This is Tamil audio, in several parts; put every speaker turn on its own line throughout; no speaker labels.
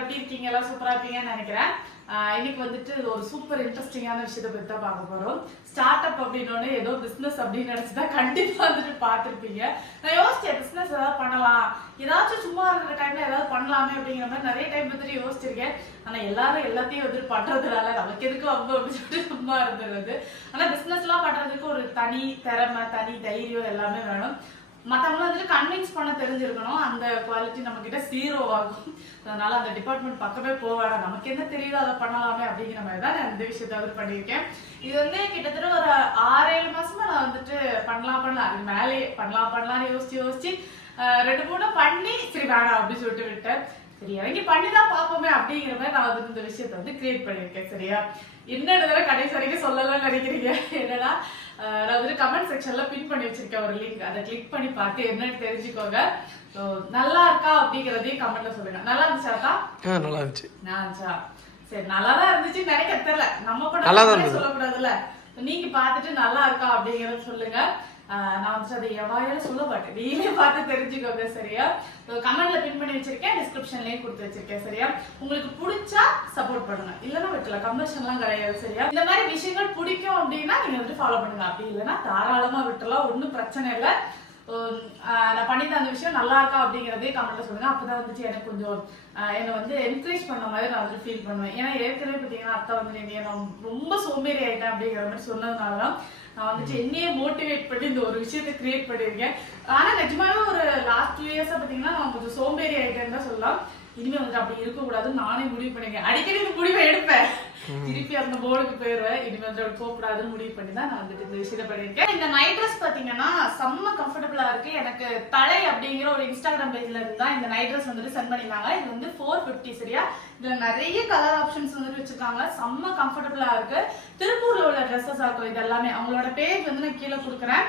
எப்படி இருக்கீங்க? எல்லாம் சூப்பரா இருப்பீங்கன்னு நினைக்கிறேன். இன்னைக்கு வந்துட்டு ஒரு சூப்பர் இன்ட்ரெஸ்டிங்கான விஷயத்தை பத்தி தான் பார்க்க போறோம். ஸ்டார்ட் அப் அப்படின்னோடனே ஏதோ பிசினஸ் அப்படின்னு நினைச்சுதான் கண்டிப்பா வந்துட்டு பார்த்திருப்பீங்க. நான் யோசிச்சேன் பிசினஸ் ஏதாவது பண்ணலாம். ஏதாச்சும் சும்மா இருக்கிற டைம்ல ஏதாவது பண்ணலாமே அப்படிங்கிற மாதிரி நிறைய டைம் வந்துட்டு யோசிச்சிருக்கேன். ஆனா எல்லாரும் எல்லாத்தையும் வந்துட்டு பண்றதுனால நமக்கு எதுக்கு அவங்க அப்படின்னு சொல்லிட்டு சும்மா இருந்துருது ஆனா பிசினஸ் எல்லாம் பண்றதுக்கு ஒரு தனி திறமை தனி தைரியம் எல்லாமே வேணும். மத்தவங்கள வந்துட்டு கன்வின்ஸ் பண்ண தெரிஞ்சிருக்கணும். அந்த குவாலிட்டி நம்ம கிட்ட ஜீரோ ஆகும். அதனால அந்த டிபார்ட்மெண்ட் பக்கமே போக நமக்கு என்ன தெரியுதோ அதை பண்ணலாமே அப்படிங்கிற மாதிரி தான் நான் இந்த விஷயத்த வந்து பண்ணியிருக்கேன். இது வந்து கிட்டத்தட்ட ஒரு ஆறு ஏழு மாசமா நான் வந்துட்டு பண்ணலாம் பண்ணலாம். அது மேலே பண்ணலாம் பண்ணலாம்னு யோசிச்சு யோசிச்சு ரெண்டு மூணு பண்ணி சரி வேணாம் அப்படின்னு சொல்லிட்டு விட்டேன். சரி இறங்கி பண்ணி தான் பார்ப்போமே அப்படிங்கிற மாதிரி நான் வந்து இந்த விஷயத்த வந்து கிரியேட் பண்ணியிருக்கேன். சரியா? என்ன தடவை கடைசி வரைக்கும் சொல்லலாம்னு நினைக்கிறீங்க. என்னன்னா நான் கமெண்ட் செக்ஷன்ல பின் பண்ணி வச்சிருக்கேன் ஒரு லிங்க் அதை கிளிக் பண்ணி பார்த்து என்னன்னு தெரிஞ்சுக்கோங்க. ஸோ நல்லா இருக்கா அப்படிங்கிறதையும் கமெண்ட்ல சொல்லுங்க. நல்லா இருந்துச்சாக்கா
ஆ நல்லா இருந்துச்சு.
நான் இருந்துச்சா? சரி நல்லா தான் இருந்துச்சு நினைக்க தெரியல. நம்ம கூட
நல்லா தான்.
சொல்லக்கூடாதுல்ல. நீங்க பார்த்துட்டு நல்லா இருக்கா அப்படிங்கறத சொல்லுங்க. நான் வந்துட்டு அதை எவாயில சொல்ல மாட்டேன். நீங்களே பார்த்து தெரிஞ்சுக்கோங்க சரியா? கமெண்ட்ல பின் பண்ணி வச்சிருக்கேன் டிஸ்கிரிப்ஷன்லயும் கொடுத்து வச்சிருக்கேன் சரியா? உங்களுக்கு பிடிச்சா சப்போர்ட் பண்ணுங்க. இல்லைன்னா விட்டுல கம்பல்ஷன்லாம் கிடையாது சரியா? இந்த மாதிரி விஷயங்கள் பிடிக்கும் அப்படின்னா நீங்க வந்துட்டு ஃபாலோ பண்ணுங்க. அப்படி இல்லைன்னா தாராளமா விட்டுலாம் ஒன்றும் பிரச்சனை இல்லை. நான் பண்ணி தந்த விஷயம் நல்லா இருக்கா அப்படிங்கறதே கமெண்ட்ல சொல்லுங்க. அப்பதான் வந்துட்டு எனக்கு கொஞ்சம் என்னை வந்து என்கரேஜ் பண்ண மாதிரி நான் வந்து ஃபீல் பண்ணுவேன். ஏன்னா ஏற்கனவே பார்த்தீங்கன்னா அத்தை வந்து என்னைய நான் ரொம்ப சோம்பேறி ஆயிட்டேன் அப்படிங்கிற மாதிரி சொன்னதுனால தான் நான் வந்துட்டு என்னையே மோட்டிவேட் பண்ணி இந்த ஒரு விஷயத்தை கிரியேட் பண்ணியிருக்கேன். ஆனா நிஜமாவே ஒரு லாஸ்ட் டூ இயர்ஸா பார்த்தீங்கன்னா நான் கொஞ்சம் சோம்பேறி ஆயிட்டேன்னு தான் சொல்லலாம். இனிமே வந்துட்டு அப்படி இருக்கக்கூடாதுன்னு நானே முடிவு பண்ணிருக்கேன் அடிக்கடி இந்த முடிவை எடுப்பேன். திருப்பி அந்த போர்டுக்கு போயிருவேன் இனிமே வந்து அப்படி போகக்கூடாதுன்னு முடிவு பண்ணி தான் நான் வந்துட்டு இந்த விஷயத்தை பண்ணியிருக்கேன். இந்த நைட் ட்ரெஸ் பாத்தீங்கன்னா செம்ம கம்ஃபர்டபுளா இருக்கு. எனக்கு தலை அப்படிங்கிற ஒரு இன்ஸ்டாகிராம் பேஜ்ல இருந்தா இந்த நைட் ட்ரெஸ் வந்துட்டு சென்ட் பண்ணிருந்தாங்க இது வந்து ஃபோர் ஃபிஃப்டி சரியா? இதுல நிறைய கலர் ஆப்ஷன்ஸ் வந்துட்டு வச்சிருக்காங்க. செம்ம கம்ஃபர்டபுளா இருக்கு. திருப்பூர்ல உள்ள ட்ரெஸ்ஸஸ் ஆகும் இது எல்லாமே. அவங்களோட பேஜ் வந்து நான் கீழே கொடுக்குறேன்.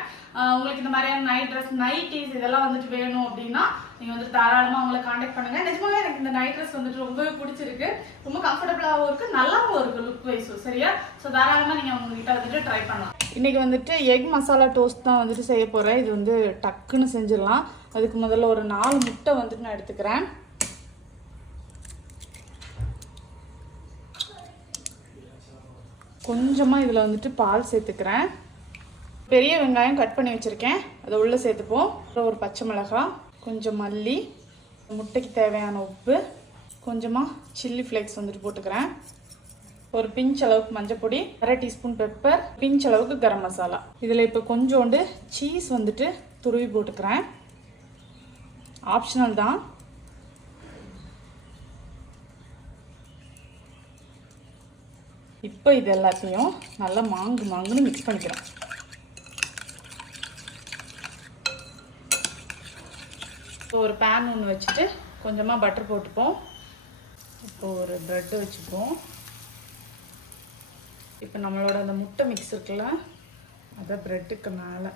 உங்களுக்கு இந்த மாதிரியான நைட் ட்ரெஸ் நைட்டிஸ் இதெல்லாம் வந்துட்டு வேணும் அப்படின்னா நீங்கள் வந்து தாராளமாக அவங்கள காண்டாக்ட் பண்ணுங்க. நிஜமாவே எனக்கு இந்த நைட் ட்ரெஸ் வந்துட்டு ரொம்பவே பிடிச்சிருக்கு. ரொம்ப கம்ஃபர்டபுளாகவும் இருக்குது நல்லாவும் இருக்குது லுக் வைஸும் சரியா? ஸோ தாராளமாக நீங்கள் அவங்ககிட்ட வந்துட்டு ட்ரை பண்ணலாம். இன்றைக்கி வந்துட்டு எக் மசாலா டோஸ்ட் தான் வந்துட்டு செய்ய போகிறேன் இது வந்து டக்குன்னு செஞ்சிடலாம். அதுக்கு முதல்ல ஒரு நாலு முட்டை வந்துட்டு நான் எடுத்துக்கிறேன். கொஞ்சமாக இதில் வந்துட்டு பால் சேர்த்துக்கிறேன். பெரிய வெங்காயம் கட் பண்ணி வச்சுருக்கேன். அதை உள்ளே சேர்த்துப்போம். அப்புறம் ஒரு பச்சை மிளகாய். கொஞ்சம் மல்லி முட்டைக்கு தேவையான உப்பு கொஞ்சமாக சில்லி ஃப்ளேக்ஸ் வந்துட்டு போட்டுக்கிறேன். ஒரு பிஞ்ச் அளவுக்கு மஞ்சப்பொடி அரை டீஸ்பூன் பெப்பர் பிஞ்ச் அளவுக்கு கரம் மசாலா. இதில் இப்போ கொஞ்சோண்டு சீஸ் வந்துட்டு துருவி போட்டுக்கிறேன். ஆப்ஷனல் தான். இப்போ இது எல்லாத்தையும் நல்லா மாங்கு மாங்குன்னு மிக்ஸ் பண்ணிக்கிறேன். இப்போ ஒரு பேன் ஒன்று வச்சுட்டு கொஞ்சமாக பட்டர் போட்டுப்போம். இப்போ ஒரு ப்ரெட்டு வச்சுப்போம். இப்போ நம்மளோட அந்த முட்டை மிக்ஸ் இருக்குல்ல அதை ப்ரெட்டுக்கு மேலே.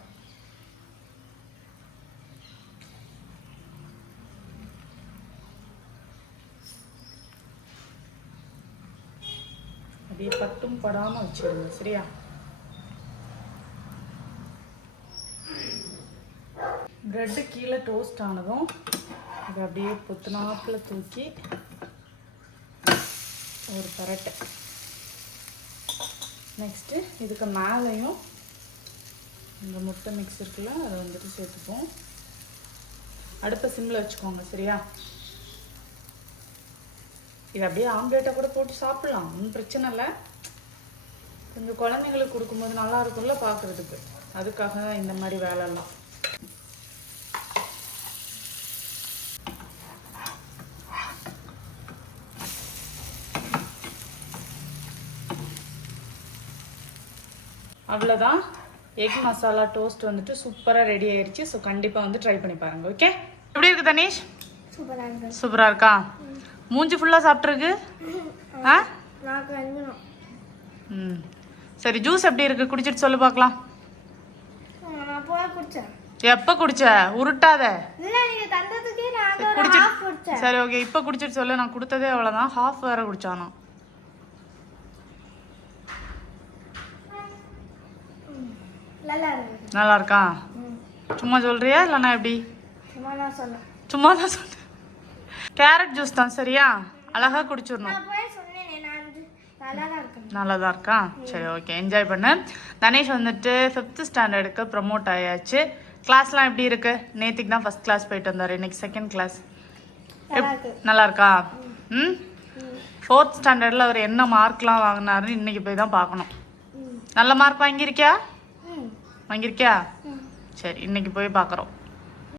அப்படியே பட்டும் படாமல் வச்சுருங்க சரியா? ப்ரெட்டு கீழே டோஸ்ட் ஆனதும் இதை அப்படியே புத்துனாப்பில் தூக்கி ஒரு பரட்டை. நெக்ஸ்ட்டு இதுக்கு மேலேயும் இந்த முட்டை மிக்ஸ் இருக்குல்ல அதை வந்துட்டு சேர்த்துப்போம். அடுப்பை சிம்மில் வச்சுக்கோங்க சரியா? இது அப்படியே ஆம்லேட்டாக கூட போட்டு சாப்பிடலாம் ஒன்றும் பிரச்சனை இல்லை. கொஞ்சம் குழந்தைங்களுக்கு கொடுக்கும்போது நல்லா இருக்கும்ல பார்க்குறதுக்கு அதுக்காக தான் இந்த மாதிரி வேலைலாம். அவ்வளோதான் எக் மசாலா டோஸ்ட் வந்துட்டு சூப்பராக ரெடி ஆயிடுச்சு ஸோ கண்டிப்பாக வந்து ட்ரை பண்ணி பாருங்க ஓகே எப்படி இருக்கு தனீஷ்?
சூப்பராக இருக்கு.
மூஞ்சி ஃபுல்லாக சாப்பிட்ருக்கு ஆ? ம். சரி ஜூஸ் எப்படி இருக்கு? குடிச்சிட்டு சொல்லு பார்க்கலாம். எப்போ குடிச்ச? உருட்டாத. குடிச்சிட்டு சரி ஓகே இப்போ குடிச்சிட்டு சொல்லு. நான் கொடுத்ததே அவ்வளோதான் ஹாஃப் வேற குடிச்சானோ?
நல்லா இருக்கு
சும்மா சொல்றியா இல்லைன்னா எப்படி?
சும்மா
தான் சொன்னேன் கேரட் ஜூஸ் தான் சரியா? அழகா குடிச்சிடணும்.
நல்லா தான்
இருக்கா சரி ஓகே என்ஜாய் பண்ணு. தனேஷ் வந்துட்டு ஃபிஃப்த் ஸ்டாண்டர்டுக்கு ப்ரமோட் ஆயாச்சு. கிளாஸ்லாம் எப்படி இருக்கு? நேத்திக்கு தான் ஃபர்ஸ்ட் கிளாஸ் போயிட்டு வந்தார் இன்னைக்கு செகண்ட் கிளாஸ்
நல்லா இருக்கு
ம். ஃபோர்த் ஸ்டாண்டர்டில் அவர் என்ன மார்க்லாம் வாங்கினாருன்னு இன்னைக்கு போய் தான் பார்க்கணும். நல்ல மார்க் வாங்கியிருக்கியா. வாங்கியிருக்கியா. சரி இன்னைக்கு போய் பார்க்குறோம்